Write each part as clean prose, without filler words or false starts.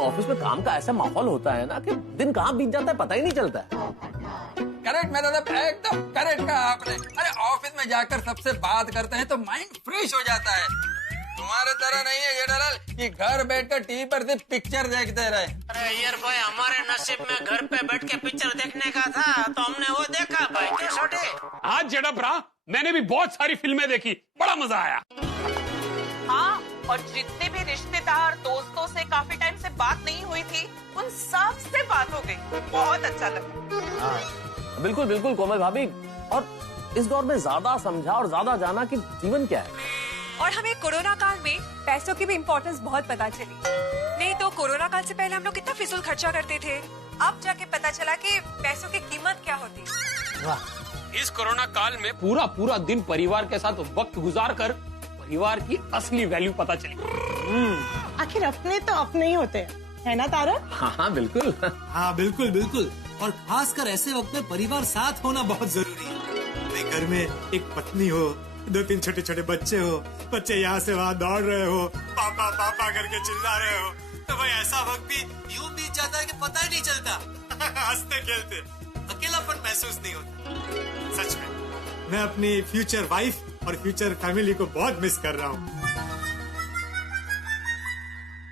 Office में काम का ऐसा माहौल होता है ना कि दिन कहाँ बीत जाता है पता ही नहीं चलता है। करेक्ट मेरा एकदम करेक्ट कहा आपने। अरे ऑफिस में जाकर सबसे बात करते हैं तो माइंड फ्रेश हो जाता है। तुम्हारे तरह नहीं है जेठालाल कि घर बैठकर टीवी पर सिर्फ पिक्चर देखते रहे। अरे यार भाई, हमारे नसीब में घर पे बैठ के पिक्चर देखने का था तो हमने वो देखा भाई। क्या छोटे आज जेडब्रा मैंने भी बहुत सारी फिल्में देखी, बड़ा मजा आया। हाँ, और जितने भी रिश्तेदार दोस्तों से काफी टाइम से बात नहीं हुई थी उन सब से बात हो गई। बहुत अच्छा लगा। बिल्कुल बिल्कुल कोमल भाभी, और इस दौर में ज्यादा समझा और ज्यादा जाना कि जीवन क्या है। और हमें कोरोना काल में पैसों की भी इम्पोर्टेंस बहुत पता चली। नहीं तो कोरोना काल से पहले हम लोग कितना फिजूल खर्चा करते थे, अब जाके पता चला कि पैसों की कीमत क्या होती है। वाह, इस कोरोना काल में पूरा पूरा दिन परिवार के साथ वक्त गुजार कर परिवार की असली वैल्यू पता चली। आखिर अपने तो अपने ही होते हैं, है ना तारक? हाँ बिल्कुल। हाँ बिल्कुल बिल्कुल, और खासकर ऐसे वक्त में परिवार साथ होना बहुत जरूरी है। घर में एक पत्नी हो, 2-3 छोटे छोटे बच्चे हो, बच्चे यहाँ से वहाँ दौड़ रहे हो, पापा पापा करके चिल्ला रहे हो, तो भाई ऐसा वक्त भी यूं बीत जाता है कि पता ही नहीं चलता। हंसते खेलते अकेलापन महसूस नहीं होता। सच में मैं अपनी फ्यूचर वाइफ और फ्यूचर फैमिली को बहुत मिस कर रहा हूँ।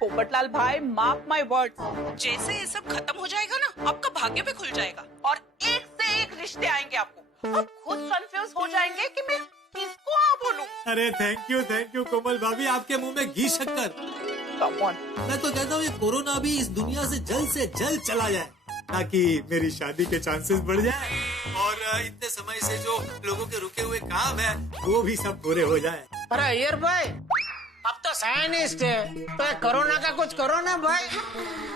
पोपटलाल भाई, मार्क माय वर्ड्स, जैसे ये सब खत्म हो जाएगा ना, आपका भाग्य भी खुल जाएगा और एक से एक रिश्ते आएंगे आपको। आप खुद कंफ्यूज हो जाएंगे कि मैं किसको हाँ बोलूं। अरे थैंक यू कोमल भाभी, आपके मुंह में घी शक्कर। Come on। मैं तो कहता हूँ ये कोरोना भी इस दुनिया से जल्द चला जाए ताकि मेरी शादी के चांसेस बढ़ जाए और इतने समय से जो लोगों के रुके हुए काम है वो भी सब पूरे हो जाए। अरे यार भाई, अब तो साइंटिस्ट है तो कोरोना का कुछ करो ना भाई।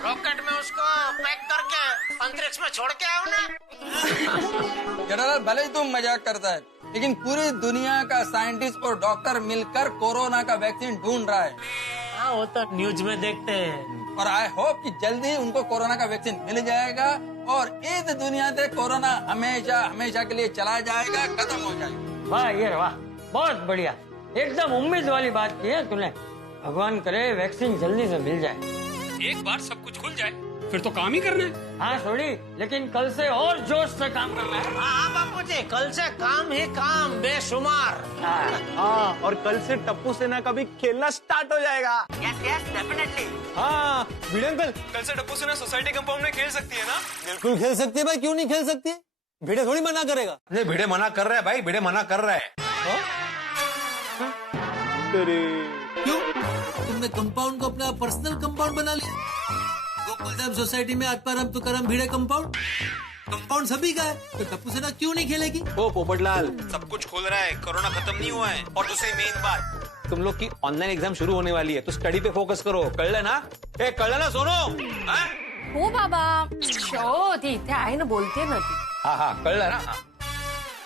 रॉकेट में उसको पैक करके अंतरिक्ष में छोड़ के आओ ना। जेठालाल भले ही तुम मजाक करता है, लेकिन पूरी दुनिया का साइंटिस्ट और डॉक्टर मिलकर कोरोना का वैक्सीन ढूंढ रहा है। हाँ, वो तो न्यूज में देखते हैं। और आई होप कि जल्दी ही उनको कोरोना का वैक्सीन मिल जाएगा और इस दुनिया से कोरोना हमेशा के लिए चला जाएगा, खत्म हो जाएगा। वाह यार वाह, बहुत बढ़िया, एकदम उम्मीद वाली बात की है तूने। भगवान करे वैक्सीन जल्दी से मिल जाए। एक बार सब कुछ खुल जाए फिर तो काम ही करना है। हाँ थोड़ी, लेकिन कल से और जोश से काम करना है। हाँ बापू जी, कल से काम ही काम बेशुमार। हाँ, और कल से टप्पू सेना का भी खेलना स्टार्ट हो जाएगा। Yes definitely. हाँ भिड़े अंकल, कल से टप्पू सेना सोसाइटी कंपाउंड में खेल सकती है ना? बिल्कुल खेल सकती है भाई, क्यों नहीं खेल सकती? भिड़े थोड़ी मना करेगा। नहीं, भिड़े मना कर रहा है भाई, भिड़े मना कर रहा है। क्यों? तुमने कंपाउंड को अपना पर्सनल कंपाउंड बना लिया? गोकुलधाम सोसाइटी में आत्माराम तुकाराम भिड़े कंपाउंड सभी का है, तो टप्पू सेना क्यों नहीं खेलेगी? ओ पोपटलाल, सब कुछ खुल रहा है, कोरोना खत्म नहीं हुआ है। और दूसरी मेन बात, तुम लोग की ऑनलाइन एग्जाम शुरू होने वाली है तो स्टडी पे फोकस करो, कर लेना? कर लेना सोनो। हो बाबा, ती इथे आहे ना, बोलते ना ती। हाँ कर लेना।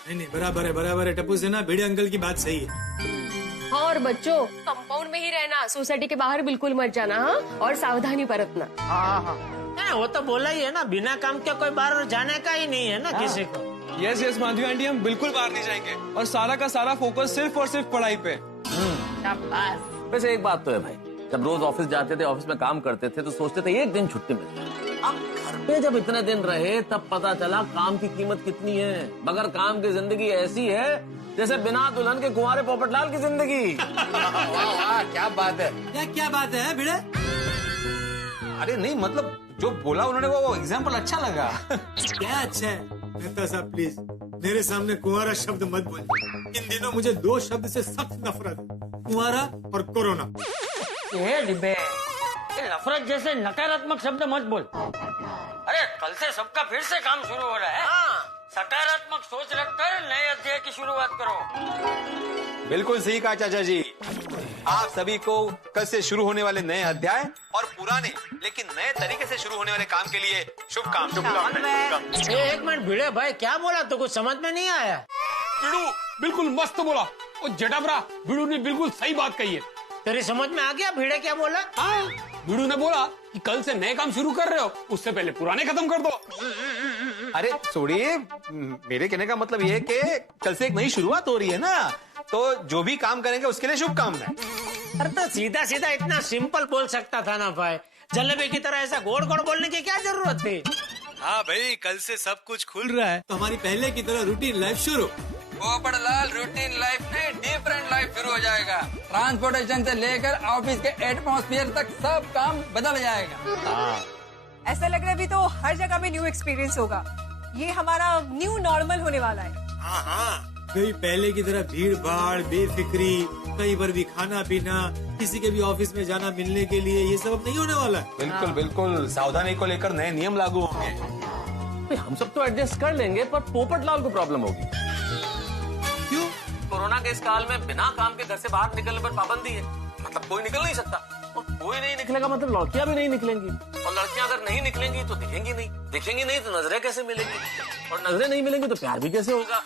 नहीं बराबर है टप्पू सेना, भिड़े अंकल की बात सही है। हाँ, और बच्चों कंपाउंड में ही रहना, सोसाइटी के बाहर बिल्कुल मत जाना। हाँ, और सावधानी बरतना। हाँ, वो तो बोला ही है ना, बिना काम के कोई बाहर जाने का ही नहीं है ना किसी को। यस माधवी आंटी, हम बिल्कुल बाहर नहीं जाएंगे और सारा का सारा फोकस सिर्फ और सिर्फ पढ़ाई पे। वैसे एक बात तो है भाई, जब रोज ऑफिस जाते थे, ऑफिस में काम करते थे तो सोचते थे एक दिन छुट्टी मिलती। अब घर पे जब इतने दिन रहे तब पता चला काम की कीमत कितनी है। बगैर काम की जिंदगी ऐसी है जैसे बिना दुल्हन के कुंवारे पोपटलाल की जिंदगी। वाह, क्या बात है। क्या बात है भिड़े? अरे नहीं, मतलब जो बोला उन्होंने वो एग्जाम्पल अच्छा लगा। क्या अच्छा है? मेहता साहब प्लीज मेरे सामने कुंवारा शब्द मत बोलिए। इन दिनों मुझे 2 शब्द से सख्त नफरत है, कुंवारा और कोरोना। ये डिब्बे, ये नफरत जैसे नकारात्मक शब्द मत बोल। अरे कल से सबका फिर से काम शुरू हो रहा है। सकारात्मक सोच रखकर नए अध्याय की शुरुआत करो। बिल्कुल सही कहा चाचा जी। आप सभी को कल से शुरू होने वाले नए अध्याय और पुराने लेकिन नए तरीके से शुरू होने वाले काम के लिए शुभकामनाएं। एक मिनट भिड़े भाई, क्या बोला? तो कुछ समझ में नहीं आया। बिड़ू बिल्कुल मस्त बोला। और जटाबरा, बिड़ू ने बिल्कुल सही बात कही है। तेरी समझ में आ गया भिड़े क्या बोला? हाँ, बिड़ू ने बोला कि कल से नए काम शुरू कर रहे हो, उससे पहले पुराने खत्म कर दो। अरे छोड़िए, मेरे कहने का मतलब ये है कि कल से एक नई शुरुआत हो रही है ना, तो जो भी काम करेंगे उसके लिए शुभकामनाएं। अरे तो सीधा सीधा इतना सिंपल बोल सकता था ना भाई। जलेबी की तरह ऐसा गोड़ गोड़ बोलने की क्या जरूरत थी? हाँ भाई, कल से सब कुछ खुल रहा है तो हमारी पहले की तरह रूटीन लाइफ शुरू। पोपटलाल, रूटीन लाइफ नहीं डिफरेंट लाइफ शुरू हो जाएगा। ट्रांसपोर्टेशन से लेकर ऑफिस के एटमॉस्फेयर तक सब काम बदल जाएगा। ऐसा लग रहा है अभी तो हर जगह में न्यू एक्सपीरियंस होगा। ये हमारा न्यू नॉर्मल होने वाला है। हाँ, कहीं पहले की तरह भीड़ भाड़, बेफिक्री, कहीं पर भी खाना पीना, किसी के भी ऑफिस में जाना मिलने के लिए, ये सब अब नहीं होने वाला है। बिल्कुल बिल्कुल, सावधानी को लेकर नए नियम लागू होंगे। हम सब तो एडजस्ट कर लेंगे, पर पोपटलाल को प्रॉब्लम होगी। क्यों? कोरोना के इस काल में बिना काम के घर से बाहर निकलने पर पाबंदी है। मतलब कोई निकल नहीं सकता, और कोई नहीं निकलेगा मतलब लड़कियां भी नहीं निकलेंगी, और लड़कियां अगर नहीं निकलेंगी तो दिखेंगी नहीं तो नजरें कैसे मिलेंगी, और नजरें नहीं मिलेंगी तो प्यार भी कैसे होगा।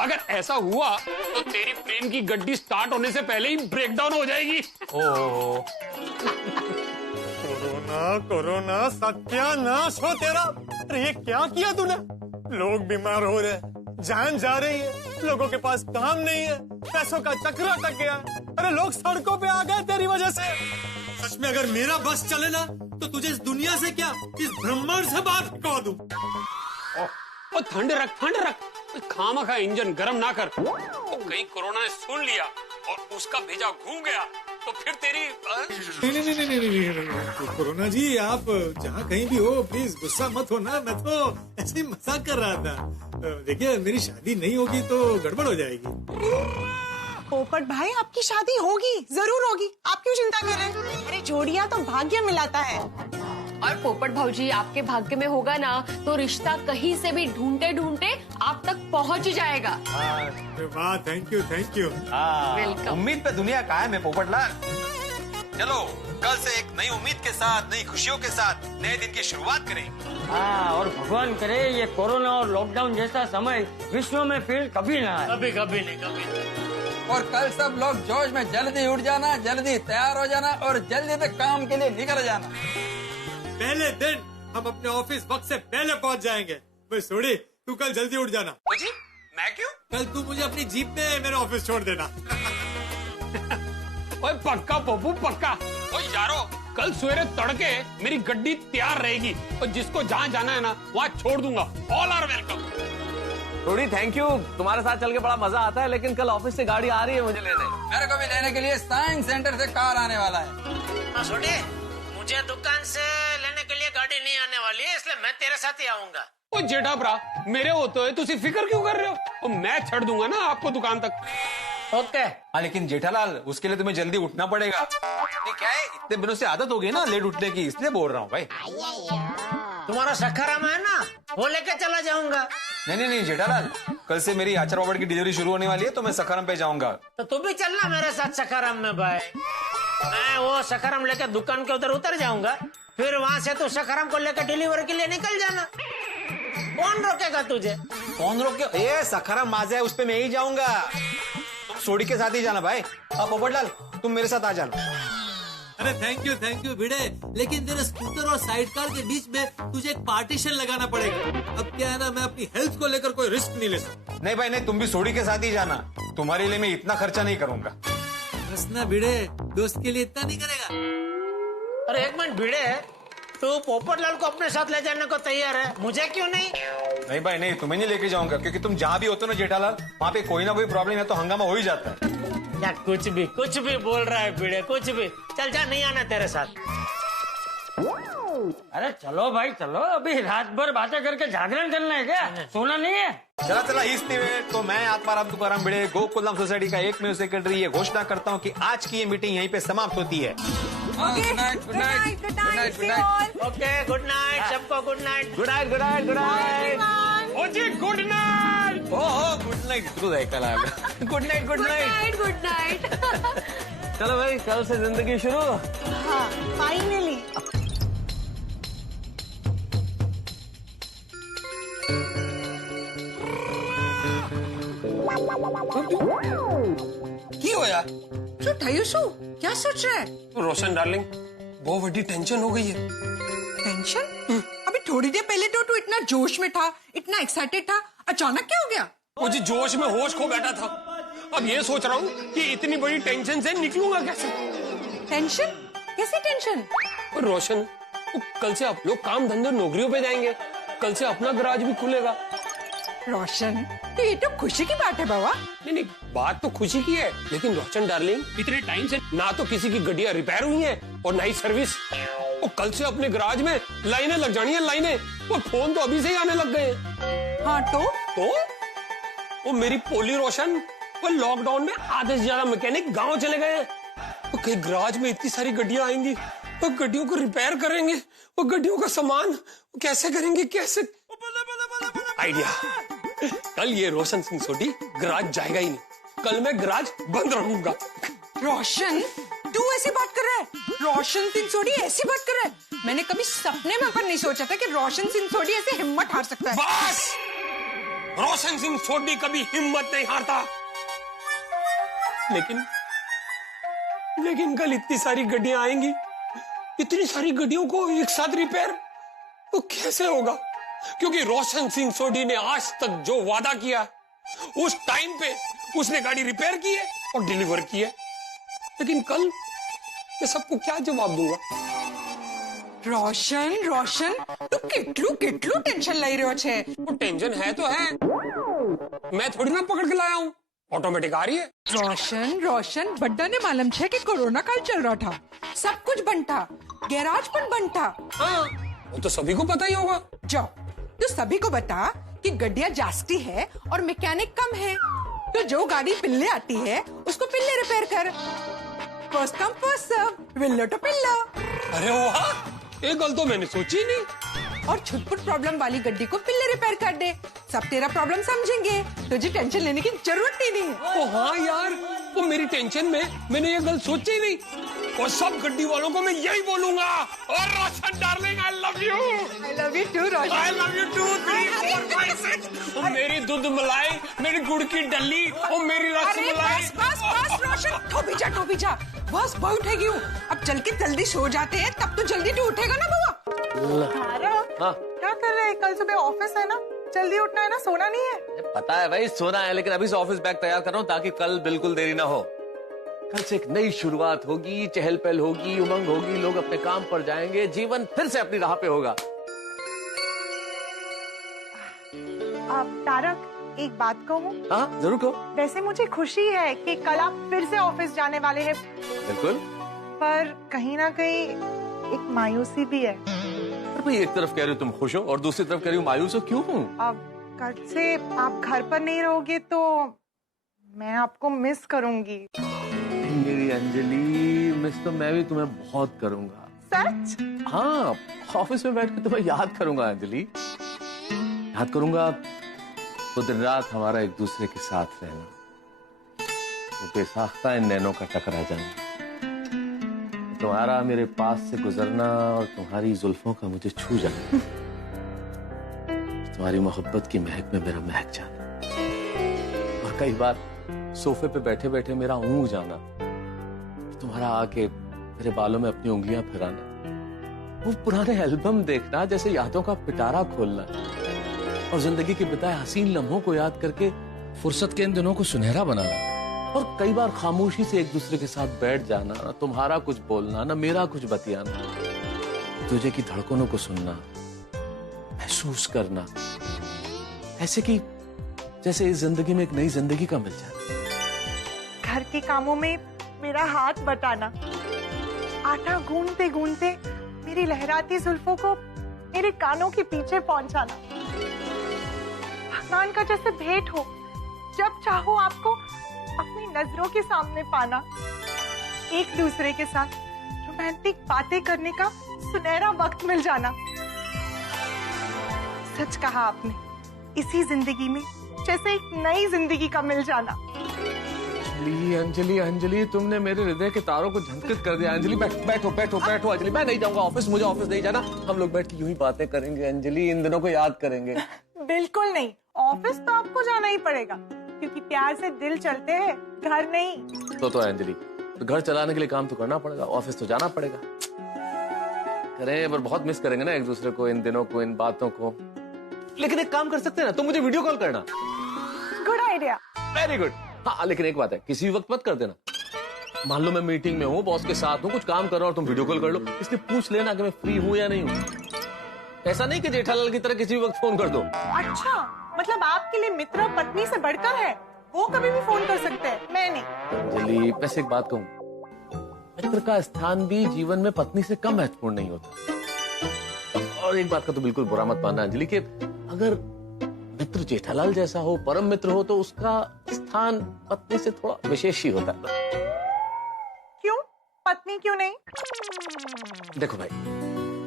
अगर ऐसा हुआ तो तेरी प्रेम की गड्डी स्टार्ट होने से पहले ही ब्रेकडाउन हो जाएगी। ओह, कोरोना सत्यानाश हो तेरा। अरे ये क्या किया तूने? लोग बीमार हो रहे, जान जा रही है, लोगों के पास काम नहीं है, पैसों का चक्र अटक गया। अरे लोग सड़कों पे आ गए तेरी वजह से। सच में अगर मेरा बस चले ना तो तुझे इस दुनिया से क्या, इस ब्रह्मांड से बाहर फेंकवा दूं। और ठंड रख, खामखा इंजन गरम ना कर। तो कहीं कोरोना ने सुन लिया और उसका भेजा घूम गया तो फिर तेरी नहीं, कोरोना जी आप जहाँ कहीं भी हो प्लीज गुस्सा मत होना। मैं तो ऐसे ही मजाक कर रहा था। देखिए मेरी शादी नहीं होगी तो गड़बड़ हो जाएगी। पोपट भाई आपकी शादी होगी, जरूर होगी, आप क्यों चिंता कर रहे हैं? अरे जोड़ियां तो भाग्य मिलाता है। और पोपट भाऊजी आपके भाग्य में होगा ना तो रिश्ता कहीं से भी ढूंढते ढूंढते आप तक पहुंच जाएगा। वाह, थैंक यू। वेलकम। उम्मीद पे दुनिया कायम है पोपटलाल। चलो कल से एक नई उम्मीद के साथ, नई खुशियों के साथ नए दिन की शुरुआत करेंगे। हाँ, और भगवान करे ये कोरोना और लॉकडाउन जैसा समय विश्व में फिर कभी ना आए। कभी नहीं। और कल सब लोग जोश में जल्दी उठ जाना, जल्दी तैयार हो जाना और जल्दी से काम के लिए निकल जाना। पहले दिन हम अपने ऑफिस वक्त से पहले पहुंच जाएंगे। बस सोड़ी, तू कल जल्दी उठ जाना। जी, मैं क्यों? कल तू मुझे अपनी जीप में मेरे ऑफिस छोड़ देना। ओए पक्का पप्पू पक्का। ओए यारो, कल सवेरे तड़के मेरी गड्डी तैयार रहेगी और जिसको जहाँ जाना है ना वहाँ छोड़ दूंगा। All are welcome. थोड़ी थैंक यू, तुम्हारे साथ चल के बड़ा मजा आता है, लेकिन कल ऑफिस से गाड़ी आ रही है मुझे लेने। मेरे को भी लेने के लिए साइंस सेंटर से कार आने वाला है। छोटे, मुझे दुकान से लेने के लिए गाड़ी नहीं आने वाली है, इसलिए मैं तेरे साथ ही आऊंगा। ओ जेठा भरा, मेरे होते हुए तुसी फिक्र क्यों कर रहे हो? तो मैं छड़ दूंगा ना आपको दुकान तक। ओके। हाँ, लेकिन जेठालाल उसके लिए तुम्हें जल्दी उठना पड़ेगा। ये क्या है, इतने दिनों से आदत हो गई ना लेट उठने की, इसलिए बोल रहा हूँ भाई। तुम्हारा सखाराम है ना, वो लेके चला जाऊंगा। नहीं जेठालाल, कल से मेरी आचार पापड़ की डिलीवरी शुरू होने वाली है तो मैं सखाराम पे जाऊंगा। तो तू भी चलना मेरे साथ सखाराम में भाई। मैं वो सखाराम लेकर दुकान के उधर उतर जाऊंगा, फिर वहाँ से तू सखाराम को लेकर डिलीवरी के लिए निकल जाना। कौन रोकेगा तुझे? कौन रोके? ये सखाराम माजा है, उस पे मैं ही जाऊंगा। तुम सोडी के साथ ही जाना भाई। अब पोपटलाल तुम मेरे साथ आ जाना। अरे थैंक यू भिड़े, लेकिन तेरे स्कूटर और साइड कार के बीच में तुझे एक पार्टीशन लगाना पड़ेगा। अब क्या है ना, मैं अपनी हेल्थ को लेकर कोई रिस्क नहीं ले सकता। नहीं भाई नहीं, तुम भी सोडी के साथ ही जाना। तुम्हारे लिए मैं इतना खर्चा नहीं करूंगा। बस ना भिड़े, दोस्त के लिए इतना नहीं करेगा। अरे एक मिनट भिड़े, तू पोपटलाल को अपने साथ ले जाने को तैयार है, मुझे क्यों नहीं? नहीं भाई नहीं, तुम्हें नहीं लेके जाऊंगा, क्योंकि तुम जहाँ भी होते हो ना जेठालाल, वहाँ पे कोई ना कोई प्रॉब्लम है तो हंगामा हो ही जाता है। या कुछ भी बोल रहा है भिड़े, कुछ भी। चल जा, नहीं आना तेरे साथ। अरे चलो भाई चलो, अभी रात भर बातें करके जागरण करना है क्या? सोना नहीं है? चला इस तो मैं आत्माराम तुकाराम भिड़े गोकुलम सोसाइटी का एकमेव सेक्रेटरी ये घोषणा करता हूँ कि आज की ये मीटिंग यहीं पे समाप्त होती है। Good night okay, good night सबको, गुड नाइट। Good night. ओ जी गुड नाइट। ओहो गुड नाइट, गुड नाइट। चलो भाई, कल से जिंदगी शुरू। हाँ, फाइनली। की होया? क्या सोच रहा है? रोशन डार्लिंग, बहुत बड़ी टेंशन हो गई है। टेंशन? अभी थोड़ी देर पहले तो तू इतना जोश में था, इतना एक्साइटेड था, अचानक क्या हो गया? वो जी जोश में होश खो बैठा था। अब ये सोच रहा हूँ कि इतनी बड़ी टेंशन से निकलूंगा कैसे। टेंशन? कैसी टेंशन? और रोशन, कल से आप लोग काम धंधे नौकरियों पे जाएंगे, कल से अपना गराज भी खुलेगा। रोशन, तो ये तो खुशी की बात है बाबा। नहीं, बात तो खुशी की है, लेकिन रोशन डार्लिंग, इतने टाइम से ना तो किसी की गाड़ियां रिपेयर हुई हैं और ना ही सर्विस। और कल से अपने गराज में लाइनें लग जानी है, लाइनें। और फोन तो अभी से ही आने लग गए हैं। हाँ तो वो मेरी पोली रोशन, वो लॉकडाउन में आधे से ज्यादा मैकेनिक गांव चले गए हैं। तो कहीं गराज में इतनी सारी गाड़ियां आएंगी, वो गाड़ियों को रिपेयर करेंगे, वो गाड़ियों का सामान कैसे करेंगे, कैसे? आइडिया, कल ये रोशन सिंह सोडी गराज जाएगा ही नहीं, कल मैं गराज बंद रखूंगा। रोशन, तू ऐसी बात कर रहा है? रोशन सिंह सोडी ऐसी बात कर रहा है? मैंने कभी सपने में पर नहीं सोचा था कि रोशन सिंह सोडी ऐसे हिम्मत हार सकता है। बस, रोशन सिंह सोडी कभी हिम्मत नहीं हारता। लेकिन कल इतनी सारी गाड़ियां आएंगी, इतनी सारी गाड़ियों को एक साथ रिपेयर तो कैसे होगा? क्योंकि रोशन सिंह सोडी ने आज तक जो वादा किया उस टाइम पे उसने गाड़ी रिपेयर की है और डिलीवर की है। लेकिन कल मैं सबको क्या जवाब दूंगा? रोशन, तू कितलू टेंशन लाई रहो छे? वो टेंशन है तो है, मैं थोड़ी ना पकड़ के लाया हूँ, ऑटोमेटिक आ रही है। रोशन, बड्डा ने मालूम छे कि कोरोना काल चल रहा था, सब कुछ बंद था, गैराज पण बंद था। हाँ, वो तो सभी को पता ही होगा। जाओ, तू सभी को बता कि गड्डियां जास्ती है और मैकेनिक कम है, तो जो गाड़ी पिल्ले आती है उसको पिल्ले रिपेयर कर। फर्स्ट कम फर्स्ट सर्व, विल्लो तो पिल्लो। अरे वाह, ये गल तो मैंने सोची नहीं। और छुटपुट प्रॉब्लम वाली गड्डी को पिल्ले रिपेयर कर दे, सब तेरा प्रॉब्लम समझेंगे, तुझे टेंशन लेने की जरूरत ही नहीं है। ओ हाँ यार, वो मेरी टेंशन में मैंने ये गल सोची ही नहीं। और सब गड्डी वालों को मैं यही बोलूंगा, और Roshan darling, I love you too Roshan, I love you 2 3 4 5 6। और मेरी दूध मलाई, मेरी गुड़ की डली, और मेरी रसमलाई। बस रोशन, ठोबी जा, बस बहुत उठेगी हूँ। अब चल के जल्दी सो जाते हैं, तब तो जल्दी तू उठेगा ना बाबा। हाँ, क्या कर रहे हैं? कल सुबह ऑफिस है ना, जल्दी उठना है ना, सोना नहीं है। पता है भाई, सोना है, लेकिन अभी से ऑफिस बैग तैयार कर रहा हूँ ताकि कल बिल्कुल देरी ना हो। कल से एक नई शुरुआत होगी, चहल पहल होगी, उमंग होगी, लोग अपने काम पर जाएंगे, जीवन फिर से अपनी राह पे होगा। तारक, एक बात कहूँ? हाँ जरूर कहो। वैसे मुझे खुशी है कि कल आप फिर से ऑफिस जाने वाले हैं, बिल्कुल, पर कहीं ना कहीं एक मायूसी भी है। पर भाई, एक तरफ कह रही हो तुम खुश हो और दूसरी तरफ कह रही हो मायूस हो, क्यों हूँ? अब कल से आप घर पर नहीं रहोगे तो मैं आपको मिस करूंगी। मेरी अंजलि, मिस तो मैं भी तुम्हें बहुत करूंगा। सच? हाँ, ऑफिस में बैठ के तुम्हें याद करूंगा अंजलि, याद करूंगा तो दिन रात हमारा एक दूसरे के साथ रहना, तो बेसाख्ता इन नैनों का टकरा जाना, तुम्हारा मेरे पास से गुजरना और तुम्हारी जुल्फों का मुझे छू जाना, तुम्हारी मोहब्बत की महक में मेरा महक जाना, और कई बार सोफे पे बैठे बैठे मेरा ऊँग जाना, तुम्हारा आके मेरे बालों में अपनी उंगलियां फिराना, वो पुराने एल्बम देखना जैसे यादों का पिटारा खोलना, और जिंदगी के बिताए हसीन लम्हों को याद करके फुर्सत के इन दिनों को सुनहरा बनाना, और कई बार खामोशी से एक दूसरे के साथ बैठ जाना, ना तुम्हारा कुछ बोलना, ना मेरा कुछ बतियाना, तुझे की धड़कनों को सुनना, महसूस करना, ऐसे कि जैसे इस जिंदगी में एक नई जिंदगी का मिल जाए। घर के कामों में मेरा हाथ बटाना, आटा गूंदते गूंदते मेरी लहराती जुल्फों को मेरे कानों के पीछे पहुंचाना, भगवान का जैसे भेंट हो, जब चाहो आपको अपनी नजरों के सामने पाना, एक दूसरे के साथ रोमांटिक बातें करने का सुनहरा वक्त मिल जाना। सच कहा आपने, इसी जिंदगी में जैसे एक नई जिंदगी का मिल जाना। अंजलि, अंजलि, तुमने मेरे हृदय के तारों को झंकृत कर दिया। अंजलि, बैठो अंजलि, मैं नहीं जाऊंगा ऑफिस, मुझे ऑफिस नहीं जाना, हम लोग बैठ के यूं ही बातें करेंगे अंजलि, इन दिनों को याद करेंगे। बिल्कुल नहीं, ऑफिस तो आपको जाना ही पड़ेगा, क्योंकि प्यार से दिल चलते हैं, घर नहीं। तो अंजलि, तो घर चलाने के लिए काम तो करना पड़ेगा, ऑफिस तो जाना पड़ेगा। करें, पर बहुत मिस करेंगे ना एक दूसरे को, इन दिनों को, इन बातों को। लेकिन एक काम कर सकते हैं ना, तुम मुझे वीडियो कॉल करना। Good idea. Very good. हाँ, लेकिन एक बात है, किसी भी वक्त मत कर देना। मान लो मैं मीटिंग में हूँ, बॉस के साथ हूँ, कुछ काम कर रहा हूँ, तुम वीडियो कॉल कर लो, इसलिए पूछ लेना कि मैं फ्री हूँ या नहीं हूँ। ऐसा नहीं कि जेठालाल की तरह किसी भी वक्त फोन कर दो। अच्छा, मतलब आपके लिए मित्र पत्नी से बढ़कर है, वो कभी भी फोन कर सकते हैं, मैं नहीं। अंजलि, वैसे एक बात कहूँ, मित्र का स्थान भी जीवन में पत्नी से कम महत्वपूर्ण नहीं होता। और एक बात का तो बिल्कुल बुरा मत मानना अंजलि, कि अगर मित्र जेठालाल जैसा हो, परम मित्र हो, तो उसका स्थान पत्नी से थोड़ा विशेष ही होता है। क्यों? पत्नी क्यों नहीं? देखो भाई,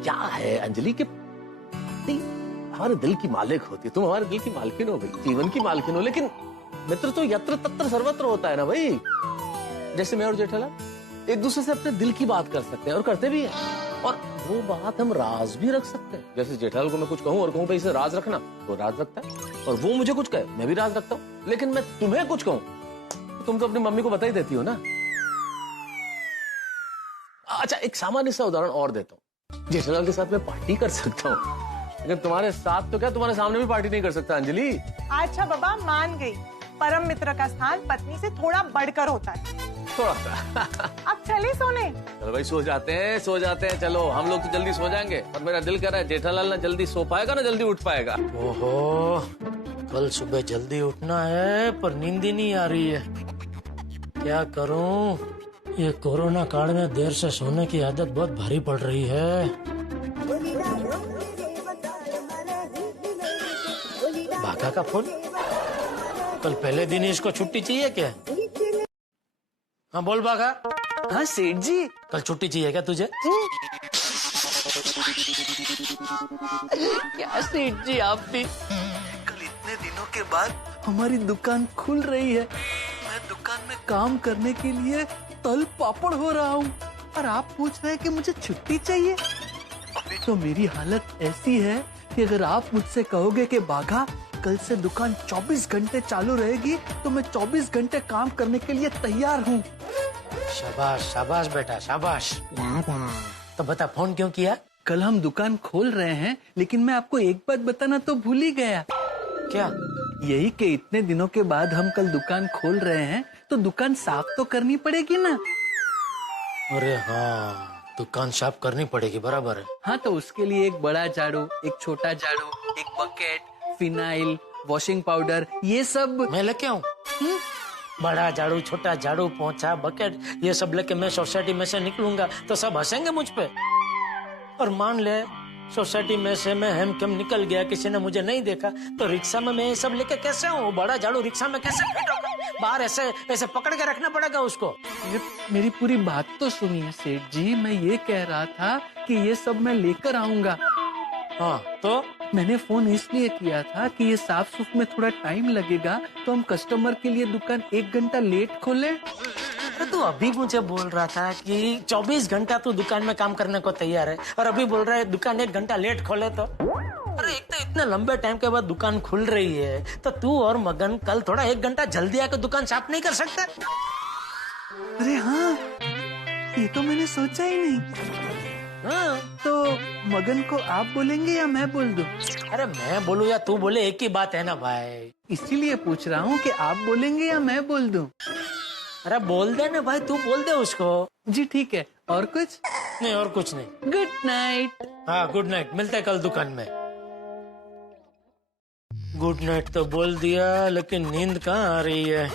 क्या है अंजलि, कि पत्नी हमारे दिल की मालिक होती है, तुम हमारे दिल की मालकिन हो भाई, जीवन की मालकिन हो, लेकिन मित्र तो यत्र तत्र सर्वत्र होता है ना भाई। जैसे मैं और जेठालाल एक दूसरे से अपने दिल की बात कर सकते हैं और करते भी हैं, और वो बात हम राज भी रख सकते हैं। जैसे जेठालाल को मैं कुछ कहूँ और कहूँ भाई इसे राज रखना, तो राज रखता है, और वो मुझे कुछ कहे, मैं भी राज रखता हूँ। लेकिन मैं तुम्हें कुछ कहूँ तो तुम तो अपनी मम्मी को बता ही देती हो ना। अच्छा, एक सामान्य सा उदाहरण और देता हूँ। जेठालाल के साथ मैं पार्टी कर सकता हूँ, लेकिन तुम्हारे साथ तो क्या, तुम्हारे सामने भी पार्टी नहीं कर सकता अंजलि। अच्छा बाबा, मान गई, परम मित्र का स्थान पत्नी से थोड़ा बढ़कर होता है। थोड़ा सा। अब चले सोने। चलो भाई, सो जाते हैं, चलो हम लोग तो जल्दी सो जाएंगे, और मेरा दिल कह रहा है जेठालाल ना जल्दी सो पाएगा ना जल्दी उठ पाएगा। ओहो, कल सुबह जल्दी उठना है पर नींद ही नहीं आ रही है, क्या करूं? ये कोरोना काल में देर से सोने की आदत बहुत भारी पड़ रही है। भागा का फोन, कल पहले दिन ही इसको छुट्टी चाहिए क्या? हाँ बोल भागा। हाँ सेठ जी, कल छुट्टी चाहिए क्या तुझे? क्या सेठ जी आप भी, कल इतने दिनों के बाद हमारी दुकान खुल रही है, मैं दुकान में काम करने के लिए तल पापड़ हो रहा हूँ, और आप पूछ रहे हैं कि मुझे छुट्टी चाहिए। अभी तो मेरी हालत ऐसी है कि अगर आप मुझसे कहोगे कि बाघा कल से दुकान 24 घंटे चालू रहेगी, तो मैं 24 घंटे काम करने के लिए तैयार हूँ। शाबाश शाबाश बेटा शाबाश। तो बता फोन क्यों किया? कल हम दुकान खोल रहे हैं, लेकिन मैं आपको एक बात बताना तो भूल ही गया। क्या? यही कि इतने दिनों के बाद हम कल दुकान खोल रहे हैं, तो दुकान साफ तो करनी पड़ेगी ना। अरे हाँ, दुकान साफ करनी पड़ेगी, बराबर है। हाँ, तो उसके लिए एक बड़ा झाड़ू, एक छोटा झाड़ू, एक बकेट, फिनाइल, वॉशिंग पाउडर, ये सब मैं लेके आऊँ? बड़ा झाड़ू, छोटा झाड़ू, पोंछा, बकेट, ये सब लेके मैं सोसाइटी में से निकलूंगा तो सब हंसेंगे मुझ पे। और मान ले सोसाइटी में से मैं हम कम निकल गया, किसी ने मुझे नहीं देखा, तो रिक्शा में मैं ये सब लेके कैसे आऊँ? बड़ा झाड़ू रिक्शा में कैसे फिट होगा? बाहर ऐसे ऐसे पकड़ के रखना पड़ेगा उसको। मेरी पूरी बात तो सुनिए सेठ जी, मैं ये कह रहा था कि ये सब मैं लेकर आऊंगा। हाँ, तो मैंने फोन इसलिए किया था कि ये साफ सुफ में थोड़ा टाइम लगेगा, तो हम कस्टमर के लिए दुकान 1 घंटा लेट खोले। अरे तू अभी मुझे बोल रहा था कि 24 घंटा तू दुकान में काम करने को तैयार है, और अभी बोल रहा है दुकान 1 घंटा लेट खोले तो? अरे एक तो इतने लंबे टाइम के बाद दुकान खुल रही है, तो तू और मगन कल थोड़ा 1 घंटा जल्दी आकर दुकान साफ नहीं कर सकते? अरे हाँ, ये तो मैंने सोचा ही नहीं। हाँ, तो मगन को आप बोलेंगे या मैं बोल दूं? अरे मैं बोलूं या तू बोले, एक ही बात है ना भाई। इसीलिए पूछ रहा हूँ कि आप बोलेंगे या मैं बोल दूं? अरे बोल दे ना भाई, तू बोल दे उसको। जी ठीक है, और कुछ नहीं? और कुछ नहीं। Good night. हाँ गुड नाइट, मिलते हैं कल दुकान में। गुड नाइट तो बोल दिया, लेकिन नींद कहाँ आ रही है?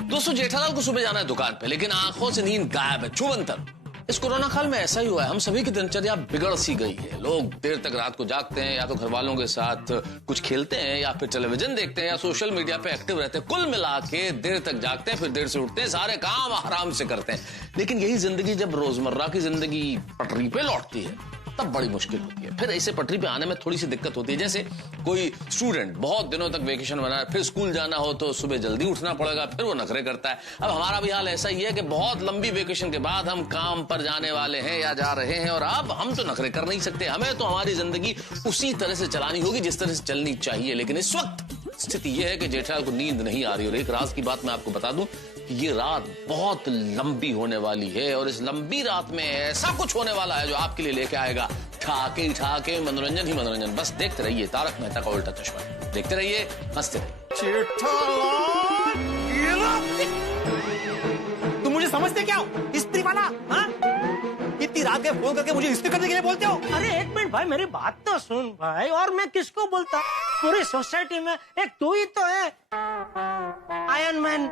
दोस्तों, जेठालाल को सुबह जाना है दुकान पे, लेकिन आंखों से नींद गायब है, छुबंतर। इस कोरोना काल में ऐसा ही हुआ है, हम सभी की दिनचर्या बिगड़ सी गई है। लोग देर तक रात को जागते हैं, या तो घर वालों के साथ कुछ खेलते हैं, या फिर टेलीविजन देखते हैं, या सोशल मीडिया पे एक्टिव रहते हैं। कुल मिला के देर तक जागते हैं, फिर देर से उठते हैं, सारे काम आराम से करते हैं। लेकिन यही जिंदगी जब रोजमर्रा की जिंदगी पटरी पे लौटती है, तब बड़ी मुश्किल होती है। फिर ऐसे पटरी पे आने में थोड़ी सी दिक्कत होती है। जैसे कोई स्टूडेंट बहुत दिनों तक वेकेशन बना है, फिर स्कूल जाना हो तो सुबह जल्दी उठना पड़ेगा, फिर वो नखरे करता है। अब हमारा भी हाल ऐसा ही है कि बहुत लंबी वेकेशन के बाद हम काम पर जाने वाले हैं या जा रहे हैं, और अब हम तो नखरे कर नहीं सकते। हमें तो हमारी जिंदगी उसी तरह से चलानी होगी जिस तरह से चलनी चाहिए। लेकिन इस वक्त स्थिति यह है कि जेठालाल को नींद नहीं आ रही। और एक राज की बात मैं आपको बता दूं कि ये रात बहुत लंबी होने वाली है, और इस लंबी रात में ऐसा कुछ होने वाला है जो आपके लिए लेके आएगा ठाके मनोरंजन ही मनोरंजन। बस देखते रहिए तारक मेहता का उल्टा चश्मा, देखते रहिए, हंसते रहिए। तू मुझे क्या हो? इस्त्री वाला? हाँ? इतनी रात के फोन करके मुझे इस्त्री करने के लिए बोलते हो? अरे एक मिनट भाई, मेरी बात तो सुन भाई। और मैं किसको बोलता? पूरी सोसाइटी में एक तू ही तो है आयरन मैन।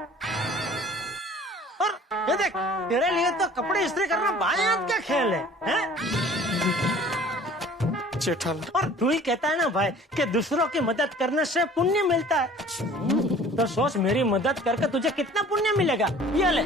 और ये देख, तेरे लिए तो कपड़े इस्त्री करना बाएं हाथ का खेल है, हैं? जेठालाल, और तू ही कहता है ना भाई कि दूसरों की मदद करने से पुण्य मिलता है। तो सोच, मेरी मदद करके तुझे कितना पुण्य मिलेगा। ये ले।